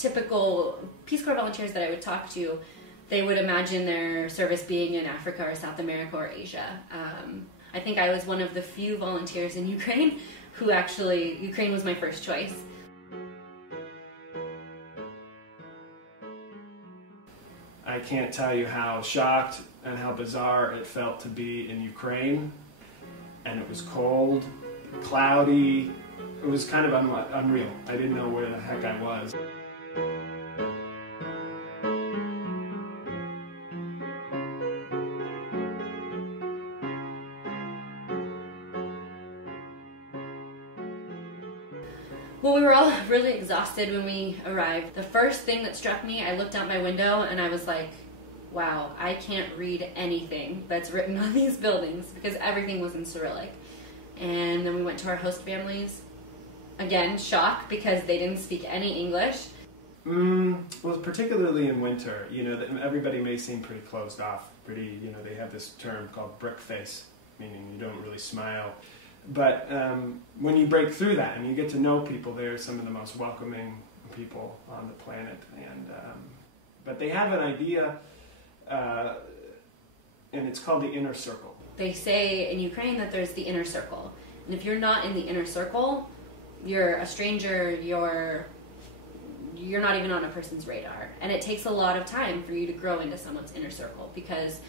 typical Peace Corps volunteers that I would talk to, they would imagine their service being in Africa or South America or Asia. I think I was one of the few volunteers in Ukraine who actually, Ukraine was my first choice. I can't tell you how shocked and how bizarre it felt to be in Ukraine. And it was cold, cloudy. It was kind of unreal. I didn't know where the heck I was. Well, we were all really exhausted when we arrived. The first thing that struck me, I looked out my window and I was like, wow, I can't read anything that's written on these buildings because everything was in Cyrillic. And then we went to our host families. Again, shock because they didn't speak any English. Well, particularly in winter, you know, everybody may seem pretty closed off, pretty, you know, they have this term called brick face, meaning you don't really smile. But when you break through that and you get to know people, they're some of the most welcoming people on the planet. And but they have an idea, and it's called the inner circle. They say in Ukraine that there's the inner circle. And if you're not in the inner circle, you're a stranger, you're not even on a person's radar. And it takes a lot of time for you to grow into someone's inner circle because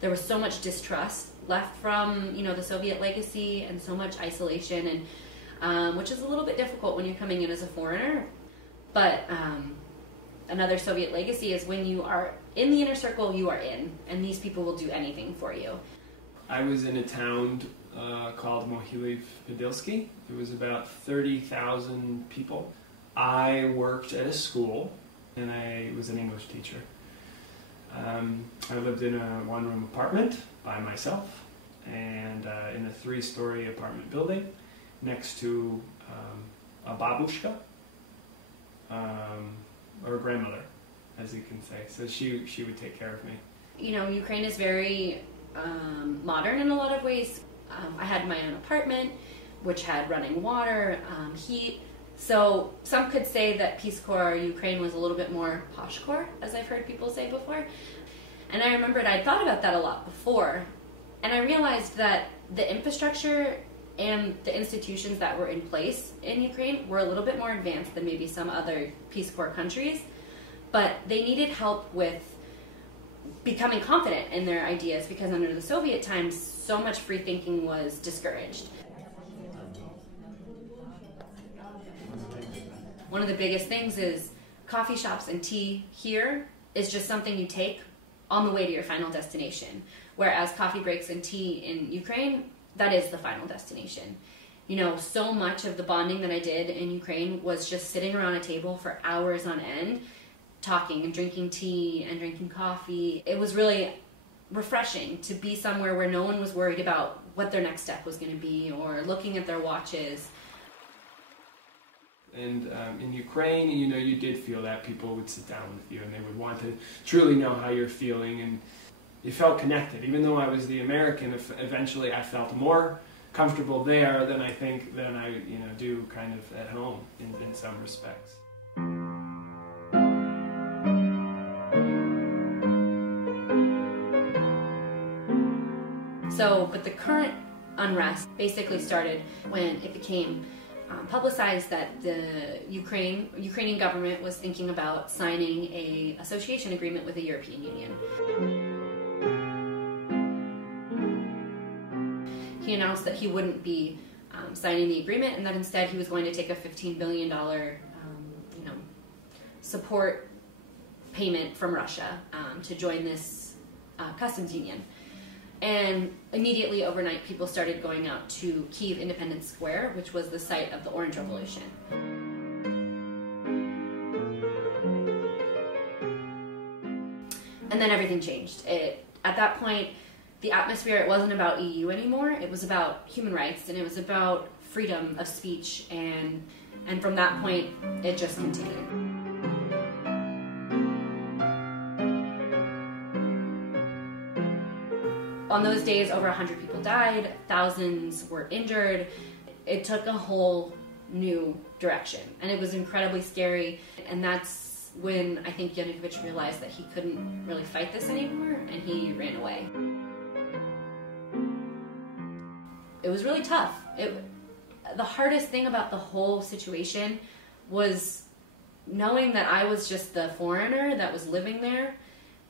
there was so much distrust left from, you know, the Soviet legacy and so much isolation, and which is a little bit difficult when you're coming in as a foreigner. But another Soviet legacy is when you are in the inner circle, you are in, and these people will do anything for you. I was in a town called Mohyliv-Podilsky. It was about 30,000 people. I worked at a school, and I was an English teacher. I lived in a one-room apartment by myself, and in a three-story apartment building next to a babushka, or a grandmother, as you can say. So she would take care of me. You know, Ukraine is very modern in a lot of ways. I had my own apartment, which had running water, heat. So some could say that Peace Corps Ukraine was a little bit more Posh Corps, as I've heard people say before. And I remembered I'd thought about that a lot before. And I realized that the infrastructure and the institutions that were in place in Ukraine were a little bit more advanced than maybe some other Peace Corps countries. But they needed help with becoming confident in their ideas because under the Soviet times, so much free thinking was discouraged. One of the biggest things is coffee shops and tea here is just something you take on the way to your final destination. Whereas coffee breaks and tea in Ukraine, that is the final destination. You know, so much of the bonding that I did in Ukraine was just sitting around a table for hours on end, talking and drinking tea and drinking coffee. It was really refreshing to be somewhere where no one was worried about what their next step was going to be or looking at their watches. And in Ukraine, you know, you did feel that people would sit down with you and they would want to truly know how you're feeling, and you felt connected. Even though I was the American, eventually I felt more comfortable there than I do kind of at home in some respects. So, but the current unrest basically started when it became publicized that the Ukrainian government was thinking about signing an association agreement with the European Union. He announced that he wouldn't be signing the agreement and that instead he was going to take a $15 billion support payment from Russia to join this customs union. And immediately overnight, people started going out to Kyiv Independence Square, which was the site of the Orange Revolution. And then everything changed. At that point, the atmosphere, it wasn't about EU anymore. It was about human rights, and it was about freedom of speech. And from that point, it just continued. On those days, over 100 people died, thousands were injured. It took a whole new direction, and it was incredibly scary, and that's when I think Yanukovych realized that he couldn't really fight this anymore, and he ran away. It was really tough. The hardest thing about the whole situation was knowing that I was just the foreigner that was living there,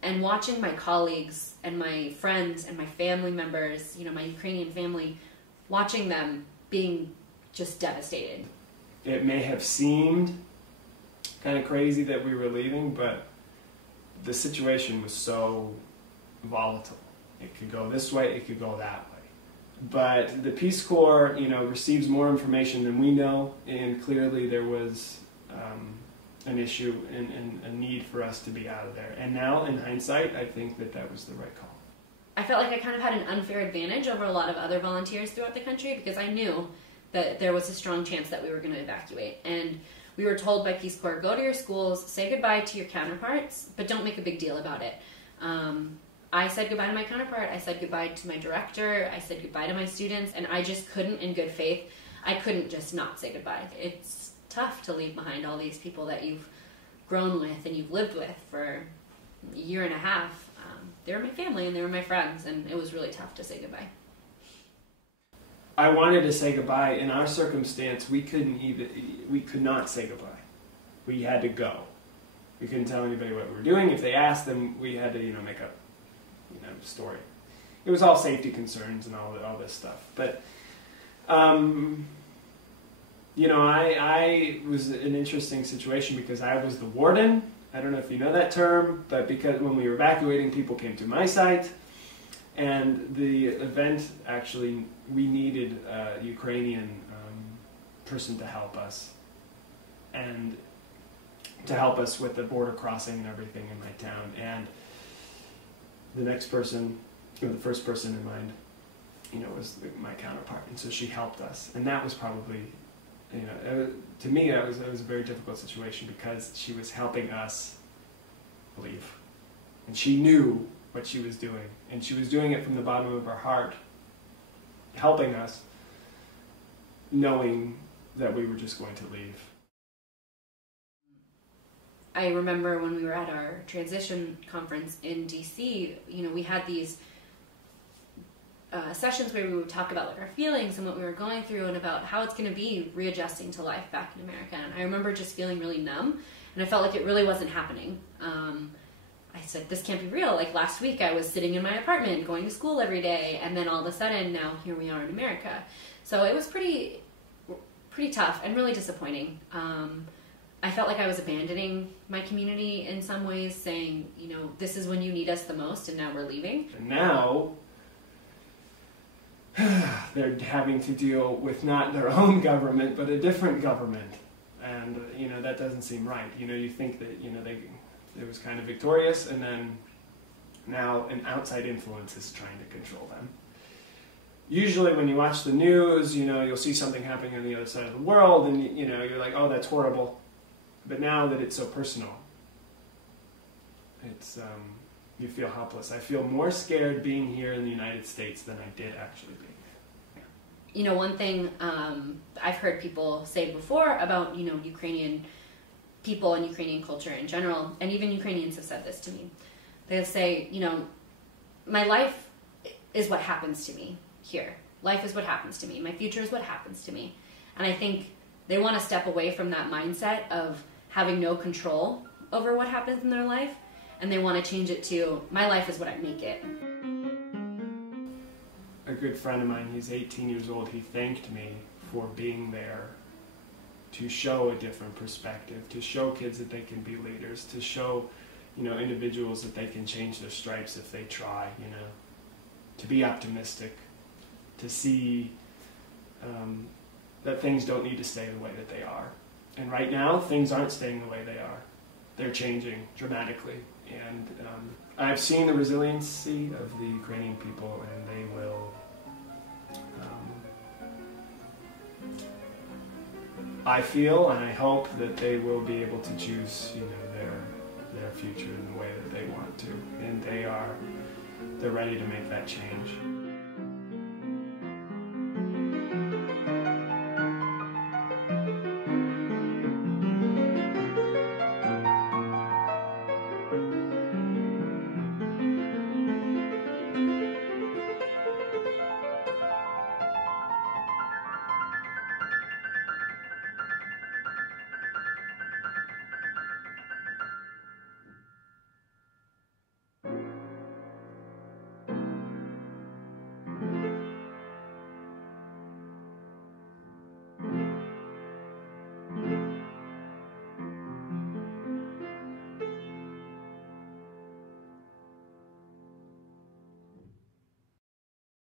and watching my colleagues and my friends and my family members, my Ukrainian family, watching them being just devastated. It may have seemed kind of crazy that we were leaving, but the situation was so volatile. It could go this way, it could go that way. But the Peace Corps, receives more information than we know, and clearly there was an issue and a need for us to be out of there. And now, in hindsight, I think that was the right call. I felt like I kind of had an unfair advantage over a lot of other volunteers throughout the country because I knew that there was a strong chance that we were going to evacuate. And we were told by Peace Corps, go to your schools, say goodbye to your counterparts, but don't make a big deal about it. I said goodbye to my counterpart, I said goodbye to my director, I said goodbye to my students, and I just couldn't, in good faith, I couldn't just not say goodbye. It's tough to leave behind all these people that you've grown with and you've lived with for a year and a half. They were my family and they were my friends, and it was really tough to say goodbye. I wanted to say goodbye. In our circumstance, we could not say goodbye. We had to go. We couldn't tell anybody what we were doing. If they asked, then we had to, make up, story. It was all safety concerns and all this stuff. But, I was in an interesting situation because I was the warden. I don't know if you know that term, but because when we were evacuating, people came to my site, and the event actually, we needed a Ukrainian person to help us, and to help us with the border crossing and everything in my town. And the next person, or the first person in mind, was my counterpart, and so she helped us, and that was probably, to me, that was a very difficult situation because she was helping us leave, and she knew what she was doing, and she was doing it from the bottom of her heart, helping us, knowing that we were just going to leave. I remember when we were at our transition conference in DC, we had these sessions where we would talk about our feelings and what we were going through and about how it's going to be readjusting to life back in America. And I remember just feeling really numb, and I felt like it really wasn't happening. I said, this can't be real. Like last week I was sitting in my apartment going to school every day, and then all of a sudden now here we are in America. So it was pretty tough and really disappointing. I felt like I was abandoning my community in some ways, saying, this is when you need us the most, and now we're leaving. And now they're having to deal with not their own government, but a different government. And, that doesn't seem right. You think that, it was kind of victorious, and then now an outside influence is trying to control them. Usually when you watch the news, you'll see something happening on the other side of the world, and, you're like, oh, that's horrible. But now that it's so personal, it's, you feel helpless. I feel more scared being here in the United States than I did actually being here. One thing I've heard people say before about, Ukrainian people and Ukrainian culture in general, and even Ukrainians have said this to me. They'll say, my life is what happens to me here. Life is what happens to me. My future is what happens to me. And I think they want to step away from that mindset of having no control over what happens in their life, and they want to change it to, my life is what I make it. A good friend of mine, he's 18 years old, he thanked me for being there to show a different perspective, to show kids that they can be leaders, to show, individuals that they can change their stripes if they try, to be optimistic, to see that things don't need to stay the way that they are. And right now, things aren't staying the way they are. They're changing dramatically. And I've seen the resiliency of the Ukrainian people, and they will, I feel and I hope that they will be able to choose, their future in the way that they want to. And they're ready to make that change.